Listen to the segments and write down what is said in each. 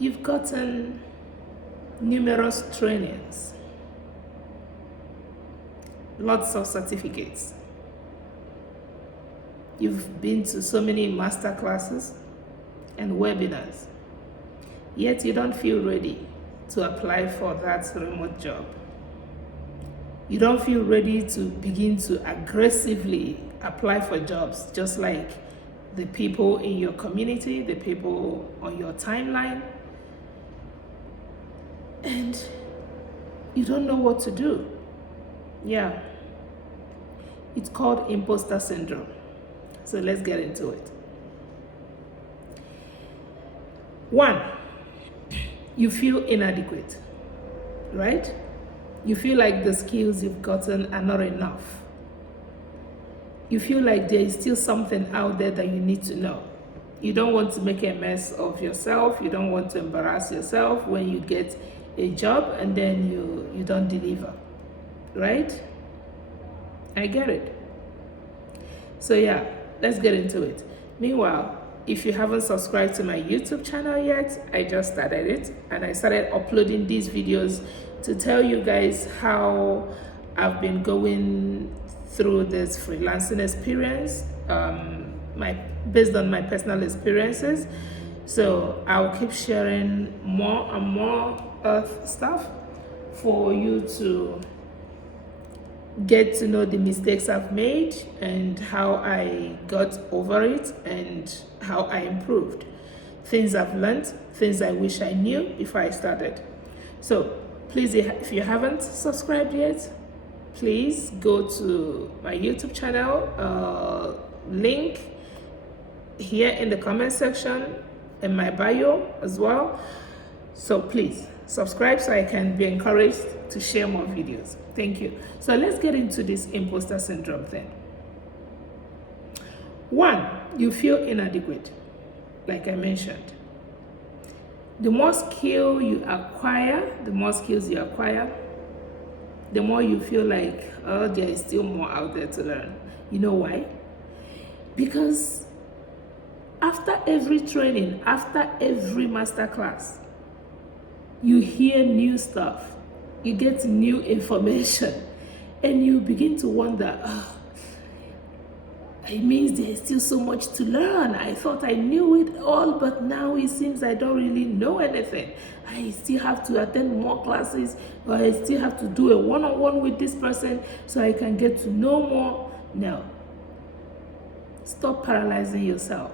You've gotten numerous trainings, lots of certificates. You've been to so many master classes and webinars, yet you don't feel ready to apply for that remote job. You don't feel ready to begin to aggressively apply for jobs, just like the people in your community, the people on your timeline, and you don't know what to do. Yeah, it's called imposter syndrome. So let's get into it. 1, you feel inadequate, right? You feel like the skills you've gotten are not enough. You feel like there is still something out there that you need to know. You don't want to make a mess of yourself. You don't want to embarrass yourself when you get a job and then you don't deliver, right? I get it. So yeah, let's get into it. Meanwhile, if you haven't subscribed to my YouTube channel yet, I just started it and I started uploading these videos to tell you guys how I've been going through this freelancing experience, based on my personal experiences. So I'll keep sharing more and more stuff for you to get to know the mistakes I've made and how I got over it and how I improved. Things I've learned, things I wish I knew before I started. So please, if you haven't subscribed yet, please go to my YouTube channel, link here in the comment section, in my bio as well. So please subscribe so I can be encouraged to share more videos. Thank you. So let's get into this imposter syndrome thing. 1, you feel inadequate, like I mentioned. The more skills you acquire, the more you feel like, oh, there is still more out there to learn. You know why? Because after every training, after every master class, you hear new stuff, you get new information, and you begin to wonder, oh, it means there's still so much to learn. I thought I knew it all, but now it seems I don't really know anything. I still have to attend more classes, or I still have to do a one-on-one with this person so I can get to know more. No. Stop paralyzing yourself.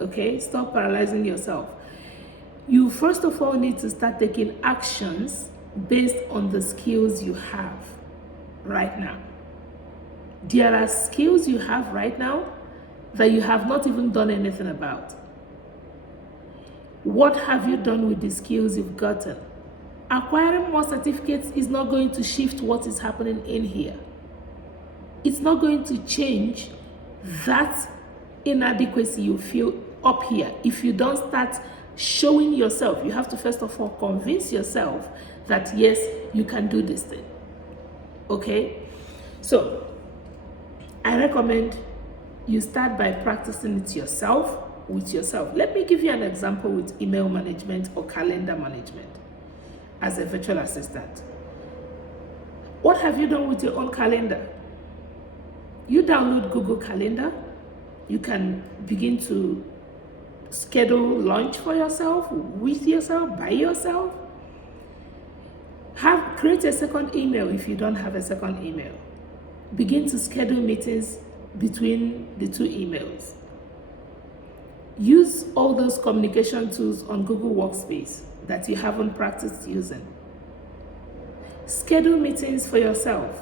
Okay? Stop paralyzing yourself. You first of all need to start taking actions based on the skills you have right now. There are skills you have right now that you have not even done anything about. What have you done with the skills you've gotten? Acquiring more certificates is not going to shift what is happening in here. It's not going to change that inadequacy you feel up here. If you don't start showing yourself, you have to first of all convince yourself that yes, you can do this thing. Okay? So I recommend you start by practicing it yourself, with yourself. Let me give you an example with email management or calendar management as a virtual assistant. What have you done with your own calendar? You download Google Calendar. You can begin to schedule lunch for yourself, with yourself, by yourself. Create a second email if you don't have a second email. Begin to schedule meetings between the 2 emails. Use all those communication tools on Google Workspace that you haven't practiced using. Schedule meetings for yourself.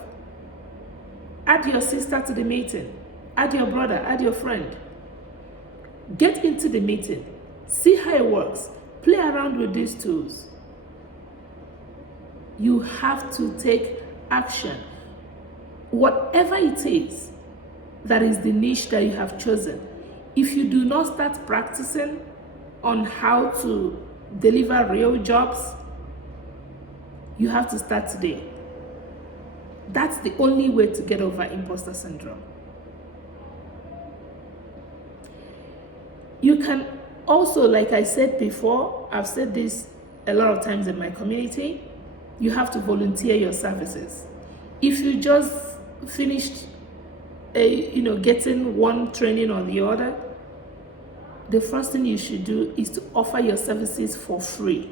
Add your sister to the meeting. Add your brother, add your friend. Get into the meeting. See how it works. Play around with these tools. You have to take action. Whatever it is, that is the niche that you have chosen. If you do not start practicing on how to deliver real jobs, you have to start today. That's the only way to get over imposter syndrome. You can Also, like I said before, I've said this a lot of times in my community, you have to volunteer your services. If you just finished getting one training or the other, the first thing you should do is to offer your services for free.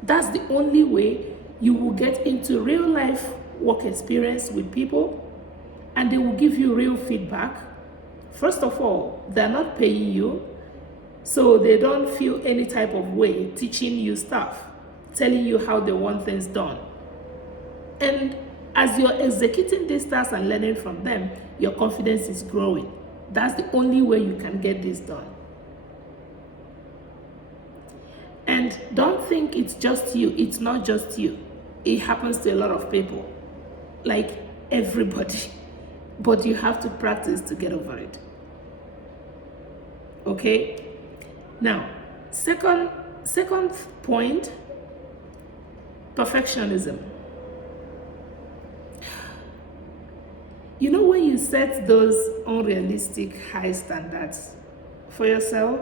That's the only way you will get into real life work experience with people, and they will give you real feedback. First of all, they're not paying you, so they don't feel any type of way teaching you stuff, telling you how they want things done. And as you're executing these tasks and learning from them, your confidence is growing. That's the only way you can get this done. And don't think it's just you. It's not just you. It happens to a lot of people, like everybody. But you have to practice to get over it. Okay? Now, second point, perfectionism. You know, when you set those unrealistic high standards for yourself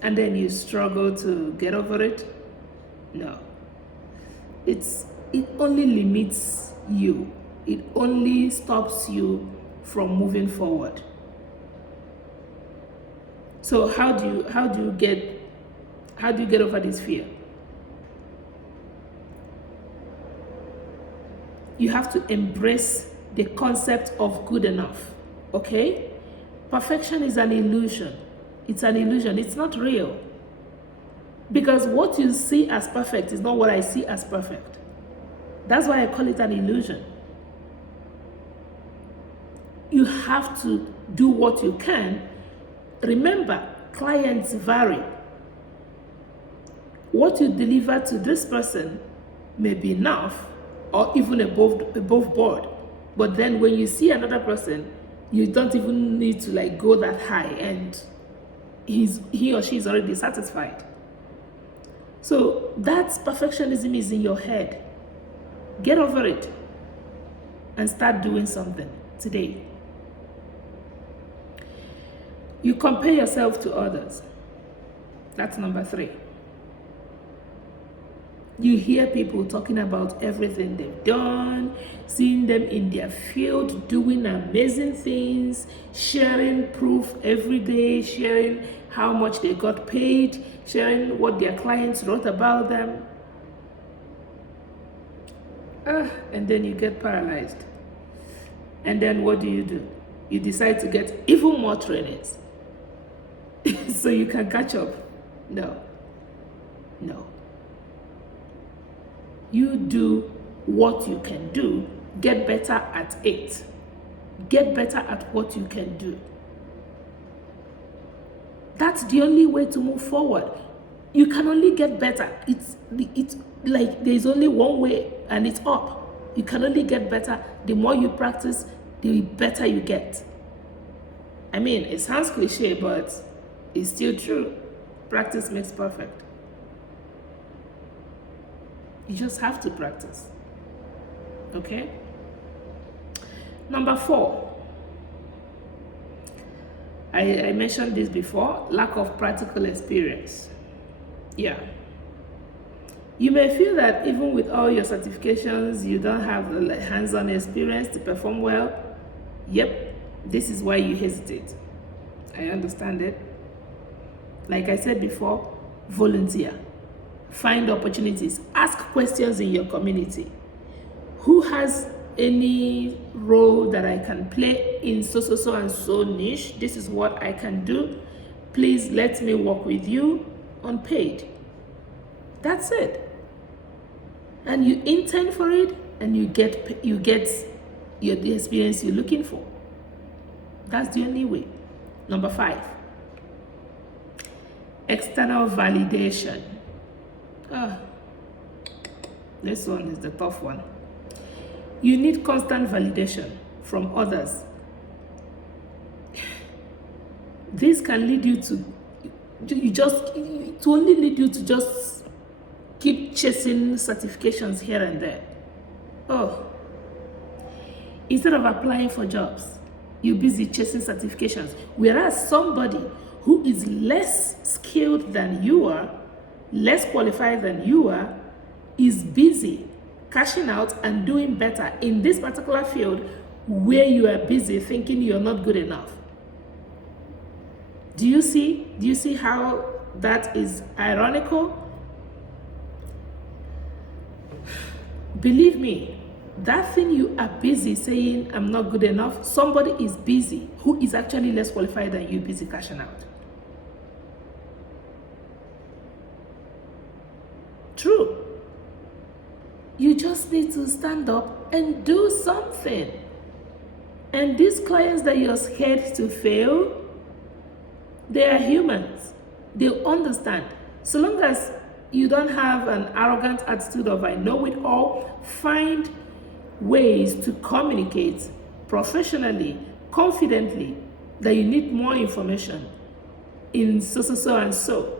and then you struggle to get over it, no. It only limits you. It only stops you from moving forward. So how do you get over this fear? You have to embrace the concept of good enough. Okay? Perfection is an illusion. It's an illusion. It's not real. Because what you see as perfect is not what I see as perfect. That's why I call it an illusion. You have to do what you can. Remember, clients vary. What you deliver to this person may be enough or even above board. But then when you see another person, you don't even need to go that high, and he or she is already satisfied. So that perfectionism is in your head. Get over it and start doing something today. You compare yourself to others. That's number 3. You hear people talking about everything they've done, seeing them in their field doing amazing things, sharing proof every day, sharing how much they got paid, sharing what their clients wrote about them. And then you get paralyzed. And then what do? You decide to get even more trainings so you can catch up. No. You do what you can do. Get better at it. Get better at what you can do. That's the only way to move forward. You can only get better. It's like there's only one way, and it's up. You can only get better. The more you practice, the better you get. I mean, it sounds cliche, but it's still true. Practice makes perfect. You just have to practice. Okay? Number 4. I mentioned this before, lack of practical experience. Yeah. You may feel that even with all your certifications, you don't have the hands-on experience to perform well. Yep, this is why you hesitate. I understand it. Like I said before, volunteer. Find opportunities. Ask questions in your community. Who has any role that I can play in so and so niche? This is what I can do. Please let me work with you unpaid. That's it. And you intern for it, and you get the experience you're looking for. That's the only way. Number 5. External validation. This one is the tough one. You need constant validation from others. This can lead you to only lead you to just keep chasing certifications here and there. Instead of applying for jobs, you're busy chasing certifications. Whereas somebody who is less skilled than you are, less qualified than you are, is busy cashing out and doing better in this particular field where you are busy thinking you're not good enough. Do you see how that is ironical? Believe me, that thing you are busy saying I'm not good enough, somebody is busy who is actually less qualified than you, busy cashing out. True. You just need to stand up and do something. And these clients that you're scared to fail, they are humans. They understand. So long as you don't have an arrogant attitude of I know it all, find ways to communicate professionally, confidently, that you need more information in so and so.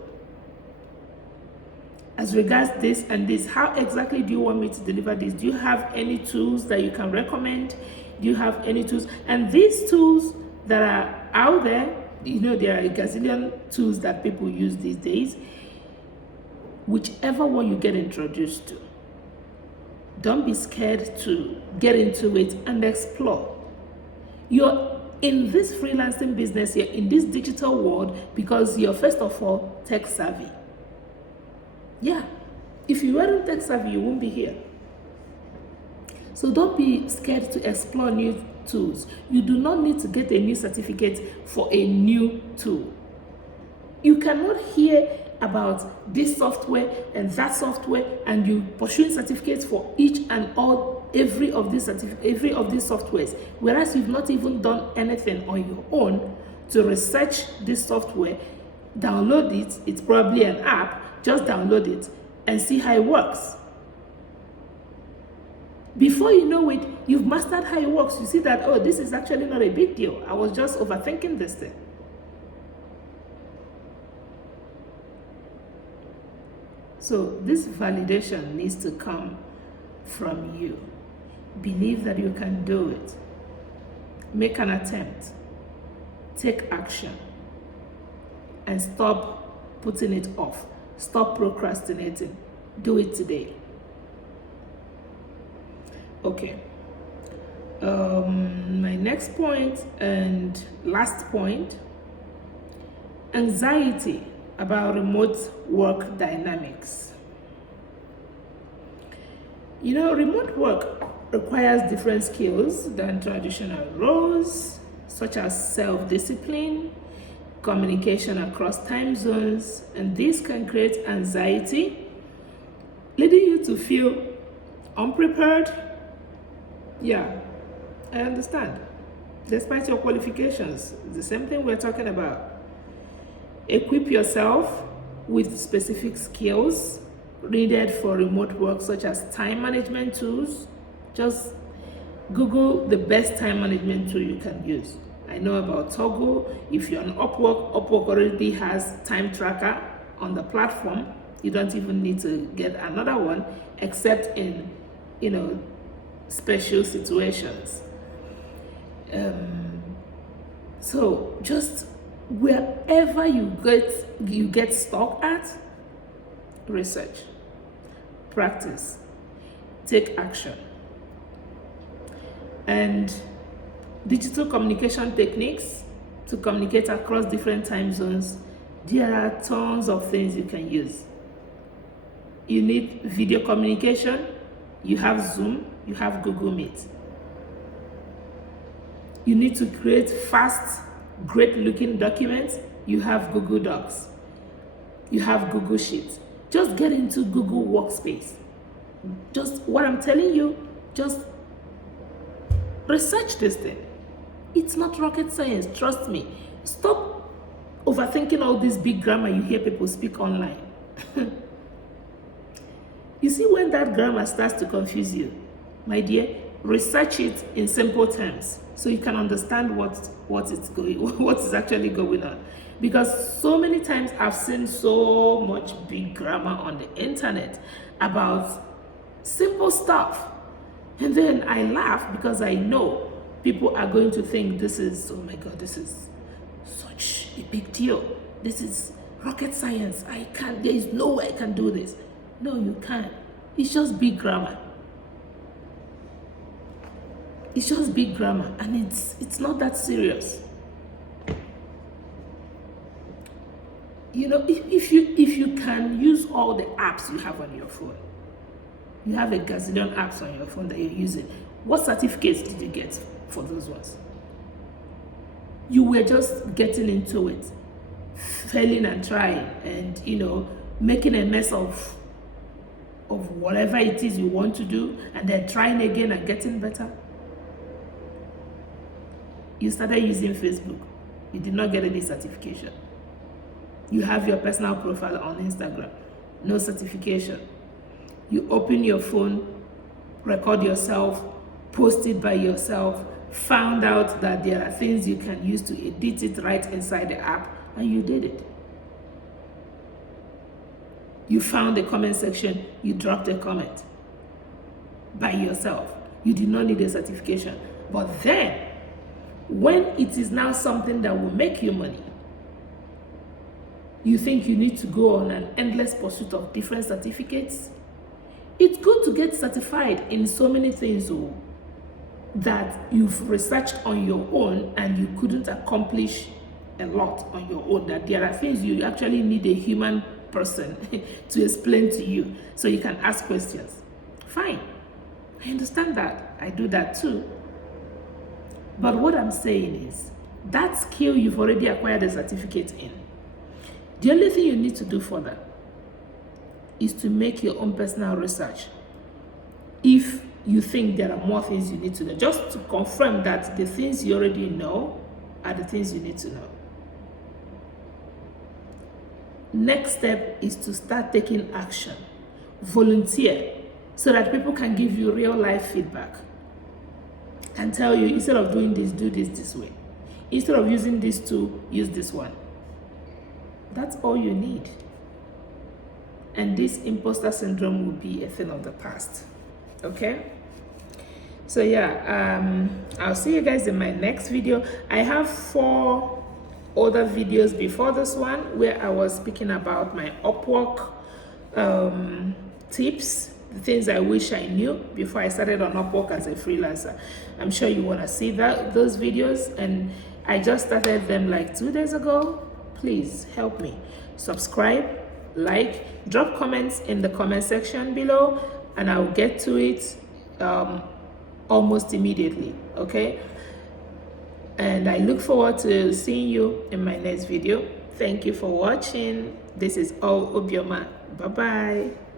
As regards this and this, how exactly do you want me to deliver this? Do you have any tools that you can recommend? Do you have any tools? And these tools that are out there, there are a gazillion tools that people use these days. Whichever one you get introduced to, don't be scared to get into it and explore. You're in this freelancing business, you're in this digital world because you're first of all tech savvy. Yeah, if you weren't tech savvy, you won't be here. So don't be scared to explore new tools. You do not need to get a new certificate for a new tool. You cannot hear about this software and that software and you pursuing certificates for each and every of these softwares, whereas you've not even done anything on your own to research this software, download it. It's probably an app. Just download it and see how it works. Before you know it, you've mastered how it works. You see that, oh, this is actually not a big deal. I was just overthinking this thing. So this validation needs to come from you. Believe that you can do it. Make an attempt. Take action. And stop putting it off. Stop procrastinating. Do it today. Okay. My next point and last point, anxiety about remote work dynamics. Remote work requires different skills than traditional roles, such as self-discipline, communication across time zones, and this can create anxiety, leading you to feel unprepared. Yeah, I understand. Despite your qualifications, the same thing we're talking about. Equip yourself with specific skills needed for remote work, such as time management tools. Just Google the best time management tool you can use. I know about Toggle. If you're on Upwork already has time tracker on the platform. You don't even need to get another one, except in, special situations. So just wherever you get stuck at, research, practice, take action. And digital communication techniques to communicate across different time zones, there are tons of things you can use. You need video communication, you have Zoom, you have Google Meet. You need to create fast, great looking documents, you have Google Docs, you have Google Sheets. Just get into Google Workspace. Just what I'm telling you, just research this thing. It's not rocket science, trust me. Stop overthinking all this big grammar you hear people speak online. You see, when that grammar starts to confuse you, my dear, research it in simple terms so you can understand what is actually going on. Because so many times I've seen so much big grammar on the internet about simple stuff. And then I laugh because I know people are going to think this is, oh my God, this is such a big deal. This is rocket science. There is no way I can do this. No, you can't. It's just big grammar. It's just big grammar, and it's not that serious. You know, if you can use all the apps you have on your phone, you have a gazillion apps on your phone that you're using. What certificates did you get for those ones? You were just getting into it, failing and trying, and making a mess of whatever it is you want to do, and then trying again and getting better. You started using Facebook. You did not get any certification. You have your personal profile on Instagram. No certification. You open your phone, record yourself, post it by yourself, found out that there are things you can use to edit it right inside the app, and you did it. You found the comment section, you dropped a comment by yourself. You did not need a certification. But then, when it is now something that will make you money, you think you need to go on an endless pursuit of different certificates? It's good to get certified in so many things that you've researched on your own and you couldn't accomplish a lot on your own, that there are things you actually need a human person to explain to you so you can ask questions. Fine, I understand that. I do that too. But what I'm saying is, that skill you've already acquired a certificate in. The only thing you need to do for that is to make your own personal research. If you think there are more things you need to know, just to confirm that the things you already know are the things you need to know. Next step is to start taking action. Volunteer so that people can give you real life feedback and tell you, instead of doing this, do this way. Instead of using this tool, use this one. That's all you need. And this imposter syndrome will be a thing of the past. Okay? So yeah, I'll see you guys in my next video. I have 4 other videos before this one where I was speaking about my Upwork tips, the things I wish I knew before I started on Upwork as a freelancer. I'm sure you want to see those videos, and I just started them like 2 days ago. Please help me. Subscribe, like, drop comments in the comment section below, and I'll get to it almost immediately, okay? And I look forward to seeing you in my next video. Thank you for watching. This is Obioma. Bye-bye.